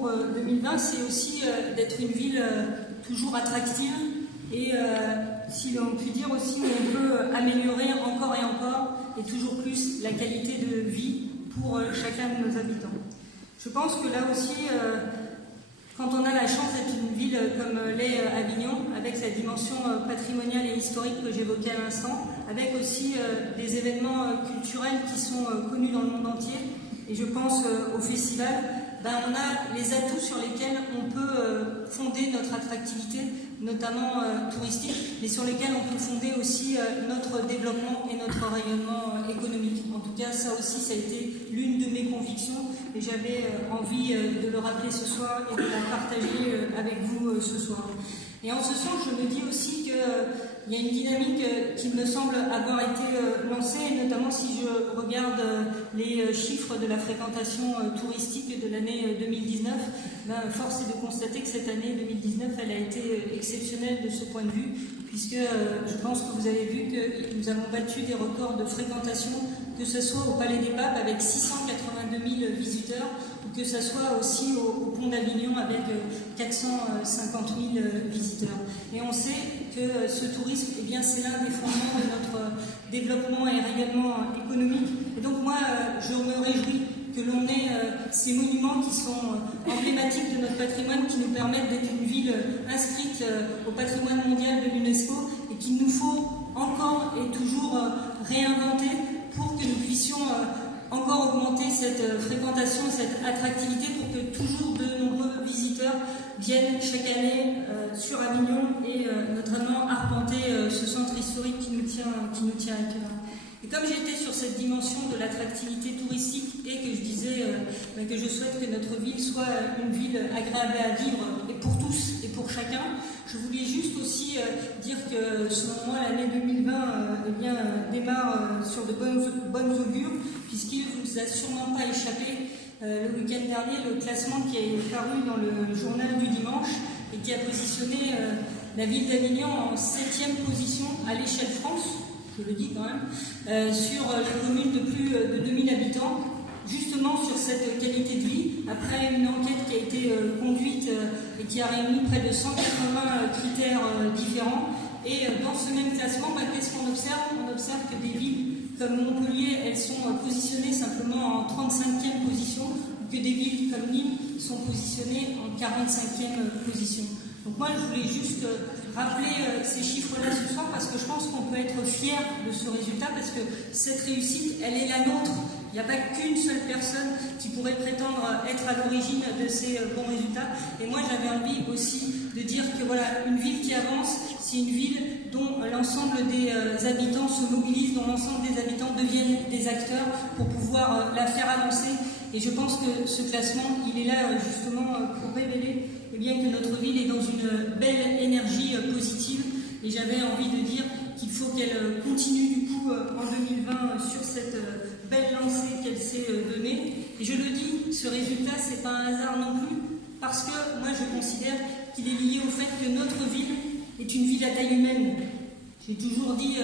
pour 2020, c'est aussi d'être une ville toujours attractive et, si l'on peut dire aussi, on peut améliorer encore et encore et toujours plus la qualité de vie pour chacun de nos habitants. Je pense que là aussi, quand on a la chance d'être une ville comme l'est Avignon, avec sa dimension patrimoniale et historique que j'évoquais à l'instant, avec aussi des événements culturels qui sont connus dans le monde entier, et je pense au festival, on a les atouts sur lesquels on peut fonder notre attractivité, notamment touristique, mais sur lesquels on peut fonder aussi notre développement et notre rayonnement économique. En tout cas, ça aussi, ça a été l'une de mes convictions, et j'avais envie de le rappeler ce soir et de la partager avec vous ce soir. Et en ce sens, je me dis aussi qu'il y a une dynamique qui me semble avoir été lancée, et notamment si je regarde les chiffres de la fréquentation touristique de l'année 2019, force est de constater que cette année 2019, elle a été exceptionnelle de ce point de vue, puisque je pense que vous avez vu que nous avons battu des records de fréquentation, que ce soit au Palais des Papes avec 682 000 visiteurs, ou que ce soit aussi au Pont d'Avignon avec 450 000 visiteurs. Et on sait que ce tourisme, eh bien, c'est l'un des fondements de notre développement et rayonnement économique. Et donc moi, je me réjouis que l'on ait ces monuments qui sont emblématiques de notre patrimoine, qui nous permettent d'être une ville inscrite au patrimoine mondial de l'UNESCO, et qu'il nous faut encore et toujours réinventer pour que nous puissions encore augmenter cette fréquentation, cette attractivité, pour que toujours de nombreux visiteurs viennent chaque année sur Avignon et notamment arpenter ce centre historique qui nous tient à cœur. Et comme j'étais sur cette dimension de l'attractivité touristique et que je disais que je souhaite que notre ville soit une ville agréable à vivre et pour tous et pour chacun, je voulais juste aussi dire que selon moi l'année 2020 démarre sur de bonnes augures, puisqu'il ne vous a sûrement pas échappé le week-end dernier le classement qui est paru dans le journal du dimanche et qui a positionné la ville d'Avignon en 7e position à l'échelle France, je le dis quand même, sur les communes de plus de 2000 habitants, justement sur cette qualité de vie, après une enquête qui a été conduite et qui a réuni près de 180 critères différents. Et dans ce même classement, qu'est-ce qu'on observe? On observe que des villes comme Montpellier, elles sont positionnées simplement en 35e position, ou que des villes comme Nîmes sont positionnées en 45e position. Donc moi, je voulais juste rappeler ces chiffres-là ce soir, parce que je pense qu'on peut être fier de ce résultat, parce que cette réussite, elle est la nôtre. Il n'y a pas qu'une seule personne qui pourrait prétendre être à l'origine de ces bons résultats. Et moi, j'avais envie aussi de dire que voilà, une ville qui avance, c'est une ville dont l'ensemble des habitants se mobilisent, dont l'ensemble des habitants deviennent des acteurs pour pouvoir la faire avancer. Et je pense que ce classement, il est là justement pour révéler que notre ville est dans une belle énergie positive. Et j'avais envie de dire qu'il faut qu'elle continue du coup en 2020 sur cette belle lancée qu'elle s'est donnée. Et je le dis, ce résultat, c'est pas un hasard non plus, parce que moi je considère qu'il est lié au fait que notre ville est une ville à taille humaine. J'ai toujours dit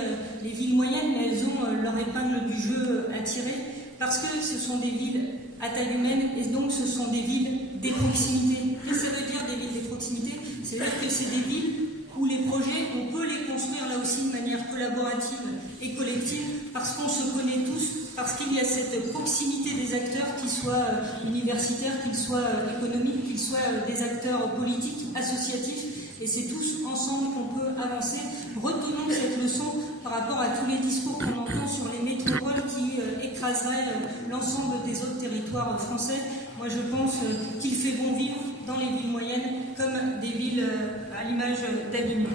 les villes moyennes, mais elles ont leur épingle du jeu à tirer, parce que ce sont des villes à taille humaine, et donc ce sont des villes des proximités. Qu'est-ce que ça veut dire des villes des proximités? C'est-à-dire que c'est des villes où les projets, on peut les construire là aussi de manière collaborative et collective, parce qu'on se connaît tous, parce qu'il y a cette proximité des acteurs, qu'ils soient universitaires, qu'ils soient économiques, qu'ils soient des acteurs politiques, associatifs, et c'est tous ensemble qu'on peut avancer. Retenons cette leçon par rapport à tous les discours qu'on entend sur les métropoles qui écraseraient l'ensemble des autres territoires français. Moi je pense qu'il fait bon vivre dans les villes moyennes comme des villes à l'image d'Avignon.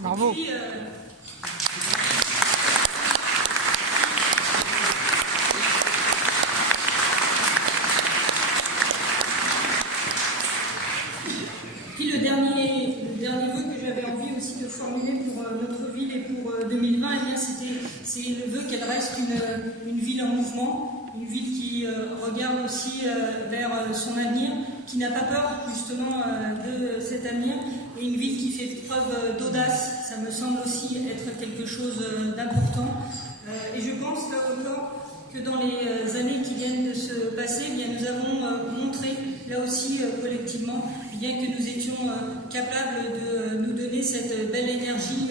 Bravo. Puis le dernier vœu que j'avais envie aussi de formuler pour notre ville et pour 2020, eh bien c'est le vœu qu'elle reste une ville en mouvement, une ville qui regarde aussi vers son avenir, qui n'a pas peur justement de cet avenir, et une ville qui fait preuve d'audace. Ça me semble aussi être quelque chose d'important. Et je pense là encore que dans les années qui viennent de se passer, eh bien, nous avons montré là aussi collectivement, bien que nous étions capables de nous donner cette belle énergie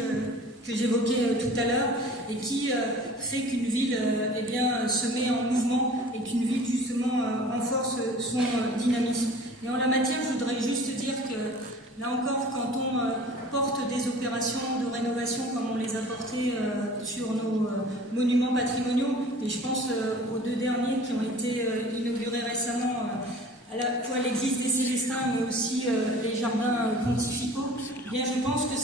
que j'évoquais tout à l'heure et qui fait qu'une ville se met en mouvement et qu'une ville justement renforce son dynamisme. Et en la matière, je voudrais juste dire que là encore, quand on porte des opérations de rénovation comme on les a portées sur nos monuments patrimoniaux, et je pense aux 2 derniers qui ont été inaugurés récemment, à la fois l'église des Célestins mais aussi les jardins pontificaux, eh bien je pense que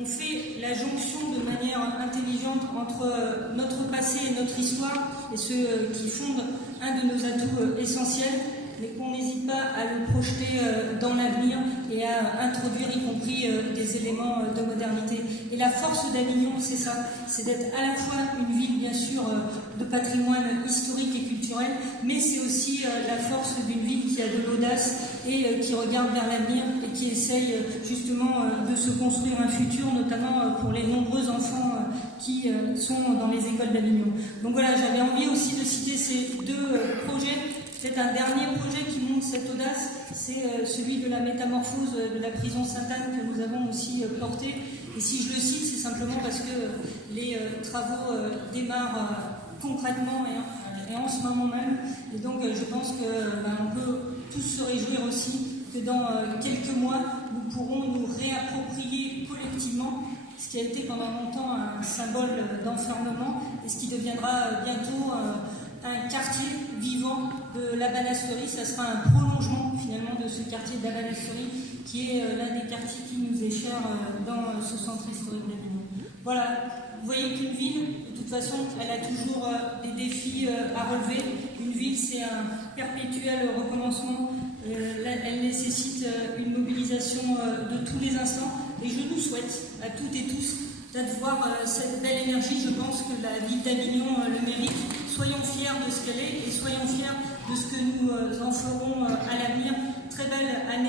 on fait la jonction de manière intelligente entre notre passé et notre histoire et ce qui fonde un de nos atouts essentiels, mais qu'on n'hésite pas à le projeter dans l'avenir et à introduire y compris des éléments de modernité. Et la force d'Avignon, c'est ça, c'est d'être à la fois une ville bien sûr de patrimoine historique et culturel, mais c'est aussi la force d'une ville qui a de l'audace et qui regarde vers l'avenir et qui essaye justement de se construire un futur, notamment pour les nombreux enfants qui sont dans les écoles d'Avignon. Donc voilà, j'avais envie aussi de citer ces 2 projets. Peut-être un dernier projet qui montre cette audace, c'est celui de la métamorphose de la prison Sainte-Anne que nous avons aussi porté. Et si je le cite, c'est simplement parce que les travaux démarrent concrètement et en ce moment même. Et donc je pense qu'on peut tous se réjouir aussi que dans quelques mois, nous pourrons nous réapproprier collectivement ce qui a été pendant longtemps un symbole d'enfermement et ce qui deviendra bientôt un quartier vivant de la Banasserie. Ça sera un prolongement finalement de ce quartier de la Banasserie qui est l'un des quartiers qui nous est cher dans ce centre historique d'Avignon. Voilà, vous voyez qu'une ville, de toute façon, elle a toujours des défis à relever. Une ville, c'est un perpétuel recommencement. Elle nécessite une mobilisation de tous les instants. Et je nous souhaite à toutes et tous d'avoir cette belle énergie. Je pense que la ville d'Avignon le mérite. Soyons fiers de ce qu'elle est et soyons fiers de ce que nous en ferons à l'avenir. Très belle année.